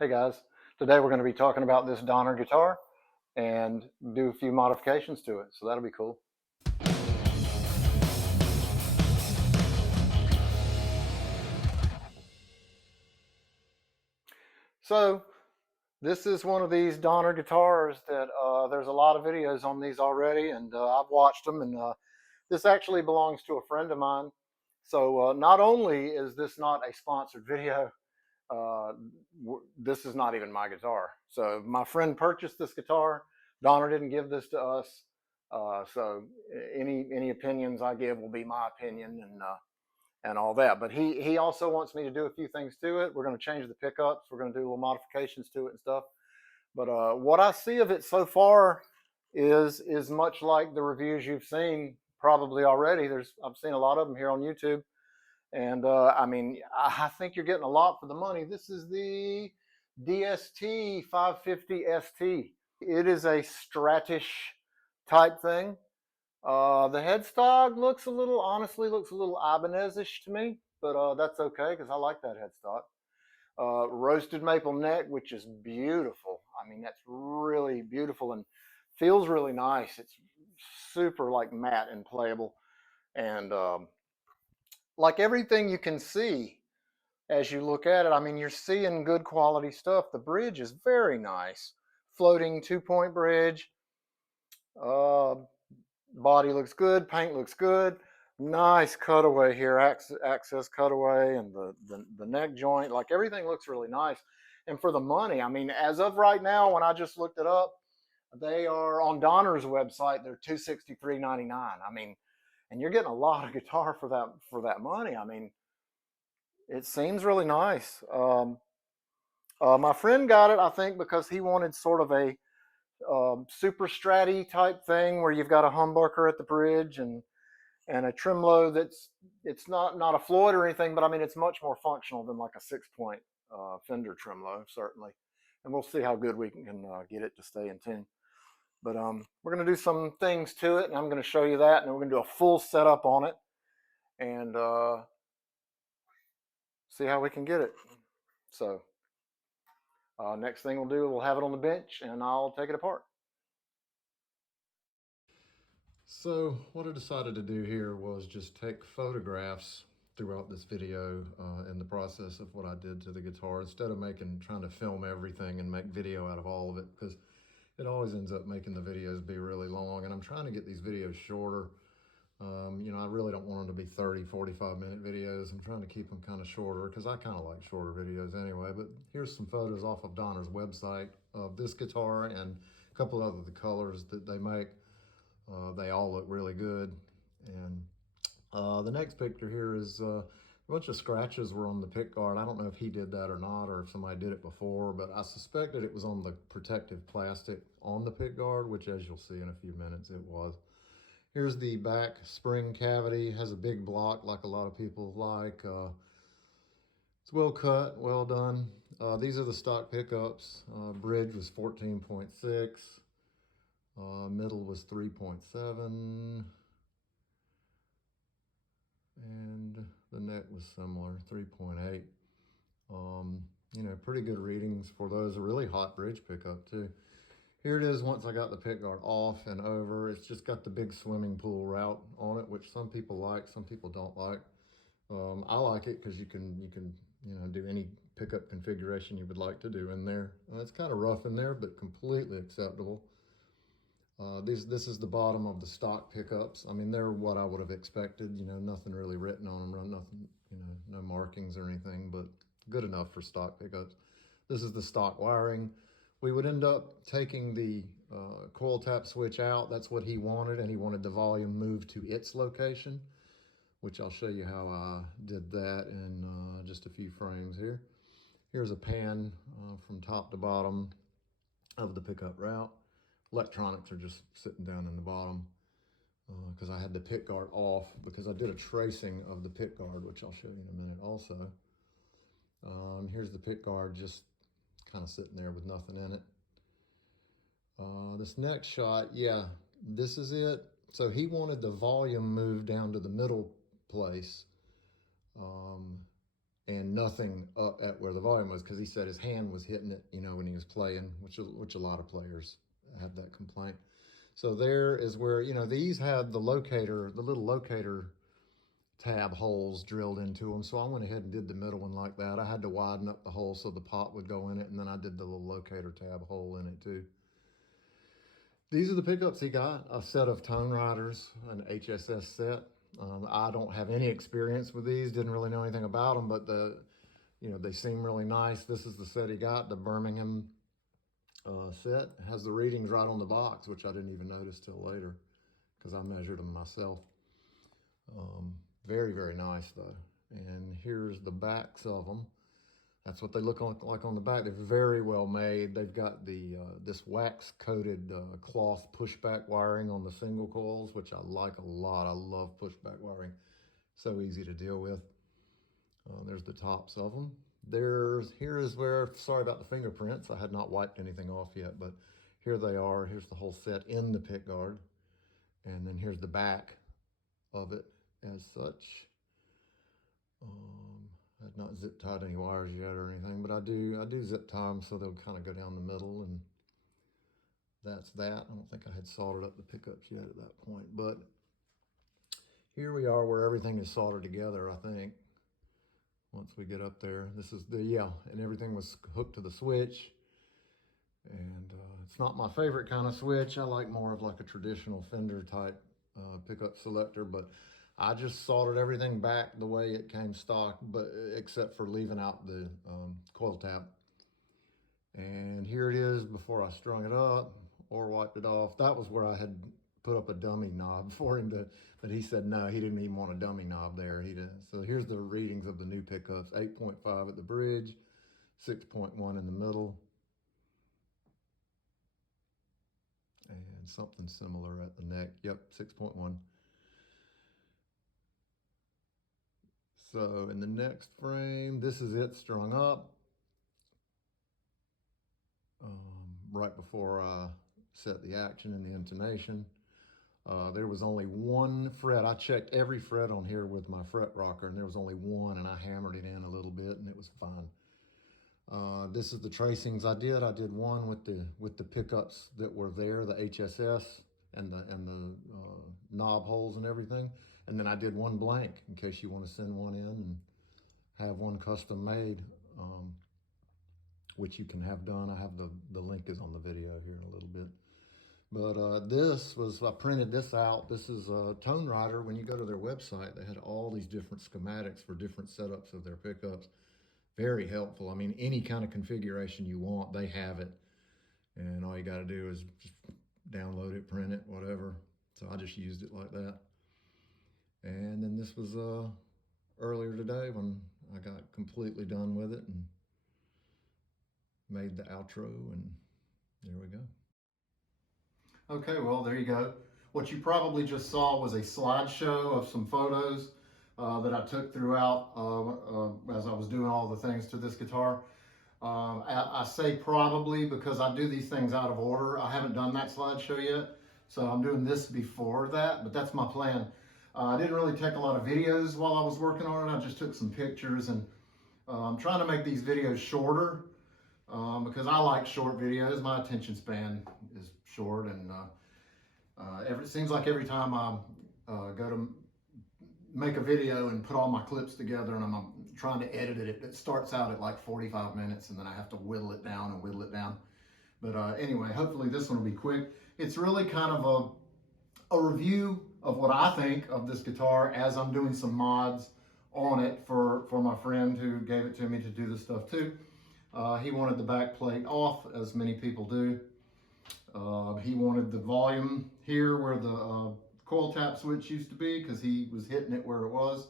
Hey guys, today we're going to be talking about this Donner guitar and do a few modifications to it, so that'll be cool. So this is one of these Donner guitars that there's a lot of videos on these already, and I've watched them, and this actually belongs to a friend of mine. So not only is this not a sponsored video, uh, this is not even my guitar. So my friend purchased this guitar. Donner didn't give this to us. So any opinions I give will be my opinion and all that. But he also wants me to do a few things to it. We're going to change the pickups. We're going to do little modifications to it and stuff. But what I see of it so far is much like the reviews you've seen probably already. I've seen a lot of them here on YouTube. And I mean, I think you're getting a lot for the money. This is the DST-550 ST. It is a Stratish type thing. The headstock honestly looks a little Ibanez-ish to me, but that's okay because I like that headstock. Roasted maple neck, which is beautiful. I mean, that's really beautiful and feels really nice. It's super like matte and playable. And like everything you can see as you look at it, I mean, you're seeing good quality stuff. The bridge is very nice. Floating 2-point bridge. Body looks good. Paint looks good. Nice cutaway here, access cutaway, and the neck joint. Like everything looks really nice. And for the money, I mean, as of right now, when I just looked it up, they are on Donner's website. They're $263.99. I mean, and you're getting a lot of guitar for that money. I mean, it seems really nice. My friend got it, I think, because he wanted sort of a super stratty type thing where you've got a humbucker at the bridge and a tremolo it's not a Floyd or anything, but I mean it's much more functional than like a 6-point Fender tremolo, certainly. And we'll see how good we can get it to stay in tune. But we're going to do some things to it, and I'm going to show you that, and then we're going to do a full setup on it and see how we can get it. So next thing we'll do, we'll have it on the bench and I'll take it apart. So what I decided to do here was just take photographs throughout this video in the process of what I did to the guitar, instead of trying to film everything and make video out of all of it, because it always ends up making the videos be really long, and I'm trying to get these videos shorter. You know, I really don't want them to be 30, 45-minute videos. I'm trying to keep them kind of shorter because I kind of like shorter videos anyway. But here's some photos off of Donner's website of this guitar and a couple other the colors that they make. They all look really good. And the next picture here is a bunch of scratches were on the pick guard. I don't know if he did that or not, or if somebody did it before, but I suspected it was on the protective plastic on the pick guard, which, as you'll see in a few minutes, it was. Here's the back spring cavity. Has a big block like a lot of people like. It's well cut, well done. These are the stock pickups. Bridge was 14.6. Middle was 3.7. And the neck was similar, 3.8. You know, pretty good readings for those. A really hot bridge pickup too. Here it is once I got the pickguard off and over. It's just got the big swimming pool route on it, which some people like, some people don't like. I like it because you can you know, do any pickup configuration you would like to do in there. It's kind of rough in there, but completely acceptable. This is the bottom of the stock pickups. I mean, they're what I would have expected. You know, nothing really written on them, nothing, you know, no markings or anything, but good enough for stock pickups. This is the stock wiring. We would end up taking the coil tap switch out. That's what he wanted, and he wanted the volume moved to its location, which I'll show you how I did that in just a few frames here. Here's a pan from top to bottom of the pickup route. Electronics are just sitting down in the bottom because I had the pick guard off because I did a tracing of the pick guard, which I'll show you in a minute also. Here's the pick guard just kind of sitting there with nothing in it. This next shot, yeah, this is it. So he wanted the volume moved down to the middle place. and nothing up at where the volume was, because he said his hand was hitting it, you know, when he was playing, which a lot of players have that complaint. So there is where, you know, these had the locator, the little locator tab holes drilled into them. So I went ahead and did the middle one like that. I had to widen up the hole so the pot would go in it, and then I did the little locator tab hole in it too. These are the pickups he got, a set of ToneRiders, an HSS set. I don't have any experience with these, didn't really know anything about them, but they seem really nice. This is the set he got, the Birmingham set. It has the readings right on the box, which I didn't even notice till later because I measured them myself. Very, very nice though. And here's the backs of them. That's what they look like on the back. They're very well made. They've got the this wax coated cloth pushback wiring on the single coils, which I like a lot. I love pushback wiring. So easy to deal with. There's the tops of them. Here is where, sorry about the fingerprints. I had not wiped anything off yet, but here they are. Here's the whole set in the pick guard. And then here's the back of it as such. I had not zip tied any wires yet or anything, but I do zip tie them so they'll kind of go down the middle, and that's that. I don't think I had soldered up the pickups yet at that point, but here we are where everything is soldered together, I think. Once we get up there, this is and everything was hooked to the switch. And it's not my favorite kind of switch. I like more of like a traditional Fender type pickup selector, but I just soldered everything back the way it came stock, but except for leaving out the coil tab. And here it is before I strung it up or wiped it off. That was where I had put up a dummy knob for him but he said no, he didn't even want a dummy knob there. He didn't. So here's the readings of the new pickups: 8.5 at the bridge, 6.1 in the middle, and something similar at the neck. Yep, 6.1. So in the next frame, this is it strung up. Right before I set the action and the intonation. There was only one fret. I checked every fret on here with my fret rocker, and there was only one, and I hammered it in a little bit, and it was fine. This is the tracings I did. I did one with the pickups that were there, the HSS and the knob holes and everything. And then I did one blank in case you want to send one in and have one custom made, which you can have done. I have the link is on the video here in a little bit. But I printed this out. This is ToneRider. When you go to their website, they had all these different schematics for different setups of their pickups. Very helpful. I mean, any kind of configuration you want, they have it. And all you got to do is just download it, print it, whatever. So I just used it like that. And then this was earlier today when I got completely done with it and made the outro, and there we go. Okay, well, there you go. What you probably just saw was a slideshow of some photos that I took throughout as I was doing all the things to this guitar. I say probably because I do these things out of order. I haven't done that slideshow yet, so I'm doing this before that, but that's my plan. I didn't really take a lot of videos while I was working on it. I just took some pictures, and I'm trying to make these videos shorter because I like short videos. My attention span is short, and it seems like every time I go to make a video and put all my clips together and I'm trying to edit it, it starts out at like 45 minutes, and then I have to whittle it down and whittle it down. But anyway, hopefully this one will be quick. It's really kind of a review of what I think of this guitar as I'm doing some mods on it for my friend who gave it to me to do this stuff too. He wanted the back plate off, as many people do. He wanted the volume here where the coil tap switch used to be, because he was hitting it where it was.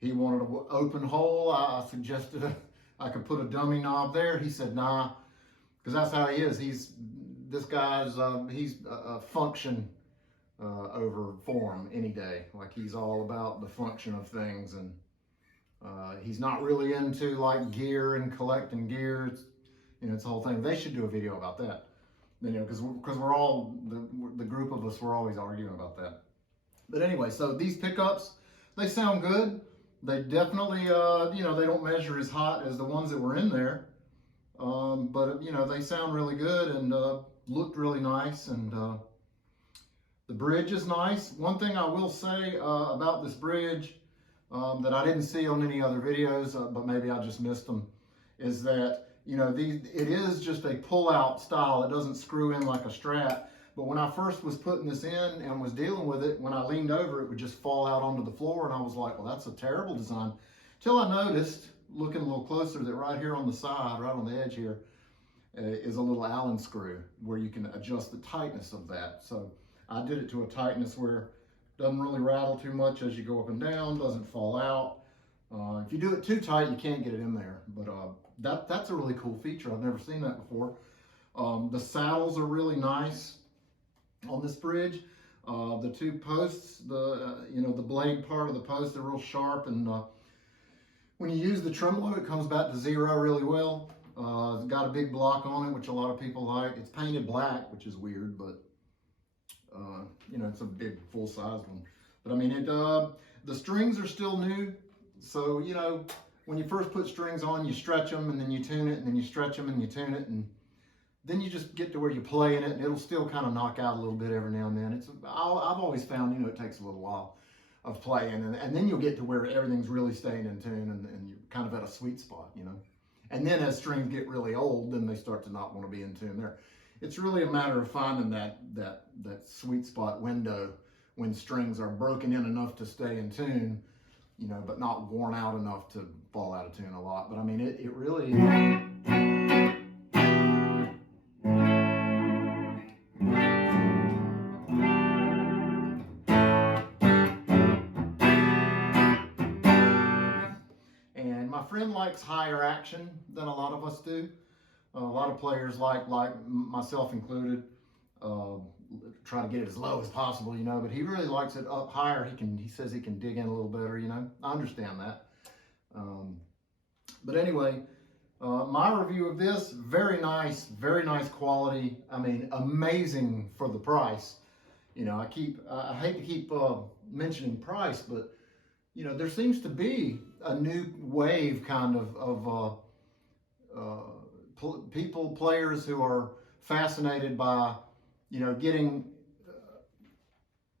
He wanted an open hole. I suggested I could put a dummy knob there. He said nah, because that's how he is. He's a function over form any day. Like, he's all about the function of things, and he's not really into like gear and collecting gear. It's the whole thing. They should do a video about that. Because we're all, the group of us, we're always arguing about that. But anyway, so these pickups, they sound good. They definitely, you know, they don't measure as hot as the ones that were in there. But, you know, they sound really good and looked really nice. And the bridge is nice. One thing I will say about this bridge that I didn't see on any other videos, but maybe I just missed them, is that, you know, it is just a pull-out style. It doesn't screw in like a Strat. But when I first was putting this in and was dealing with it, when I leaned over, it would just fall out onto the floor. And I was like, well, that's a terrible design. Till I noticed, looking a little closer, that right here on the side, right on the edge here, is a little Allen screw where you can adjust the tightness of that. So I did it to a tightness where it doesn't really rattle too much as you go up and down, doesn't fall out. If you do it too tight, you can't get it in there. But that's a really cool feature. I've never seen that before. The saddles are really nice on this bridge. The two posts, you know, the blade part of the post, they're real sharp, and when you use the tremolo, it comes back to 0 really well. It's got a big block on it, which a lot of people like. It's painted black, which is weird, but you know, it's a big full-size one. But I mean, the strings are still new, so you know, when you first put strings on, you stretch them and then you tune it, and then you stretch them and you tune it, and then you just get to where you play in it, and it'll still kind of knock out a little bit every now and then. I've always found, you know, it takes a little while of playing, and then you'll get to where everything's really staying in tune, and you're kind of at a sweet spot, you know. And then as strings get really old, then they start to not want to be in tune there. It's really a matter of finding that sweet spot window when strings are broken in enough to stay in tune, you know, but not worn out enough to fall out of tune a lot. But I mean, it really... My friend likes higher action than a lot of us do. A lot of players like myself included, try to get it as low as possible, you know, but he really likes it up higher. He says he can dig in a little better, you know. I understand that. But anyway, my review of this, very nice quality. I mean, amazing for the price. You know, I hate to keep mentioning price, but you know, there seems to be a new wave kind of players who are fascinated by, you know, getting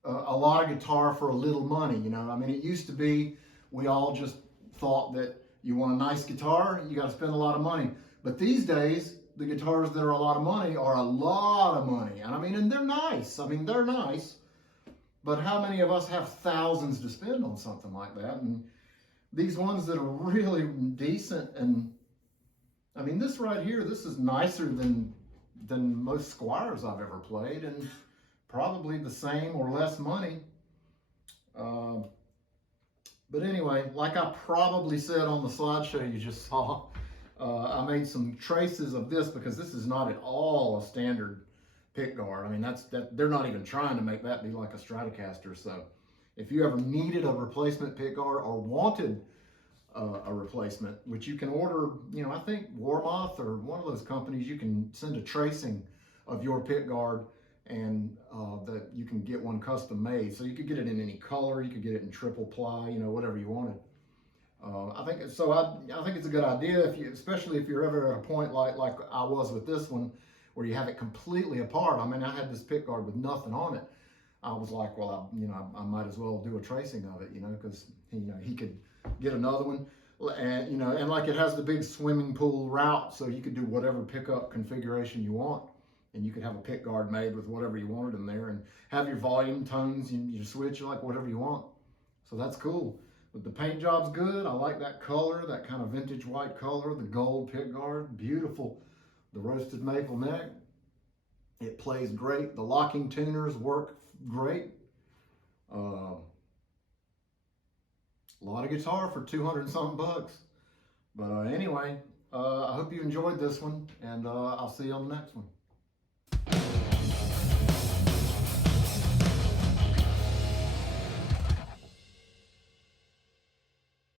a lot of guitar for a little money. You know, I mean, it used to be we all just thought that you want a nice guitar, you got to spend a lot of money. But these days, the guitars that are a lot of money are a lot of money. And I mean, and they're nice. I mean, they're nice. But how many of us have thousands to spend on something like that? And these ones that are really decent, and I mean, this right here, this is nicer than most Squires I've ever played, and probably the same or less money. But anyway, like I probably said on the slideshow you just saw, I made some traces of this because this is not at all a standard pick guard. I mean, they're not even trying to make that be like a Stratocaster. So if you ever needed a replacement pick guard or wanted a replacement, which you can order, you know, I think Warmoth or one of those companies, you can send a tracing of your pick guard, and that you can get one custom made. So you could get it in any color, you could get it in triple ply, you know, whatever you wanted. I think it's a good idea, especially if you're ever at a point like I was with this one, where you have it completely apart. I mean, I had this pick guard with nothing on it. I was like, well, I might as well do a tracing of it, you know, because he could get another one, and and like it has the big swimming pool route, so you could do whatever pickup configuration you want, and you could have a pick guard made with whatever you wanted in there, and have your volume tones, you switch like whatever you want. So that's cool. But the paint job's good. I like that color, that kind of vintage white color, the gold pick guard, beautiful. The roasted maple neck, it plays great. The locking tuners work great. A lot of guitar for 200 and something bucks. But anyway, I hope you enjoyed this one, and I'll see you on the next one.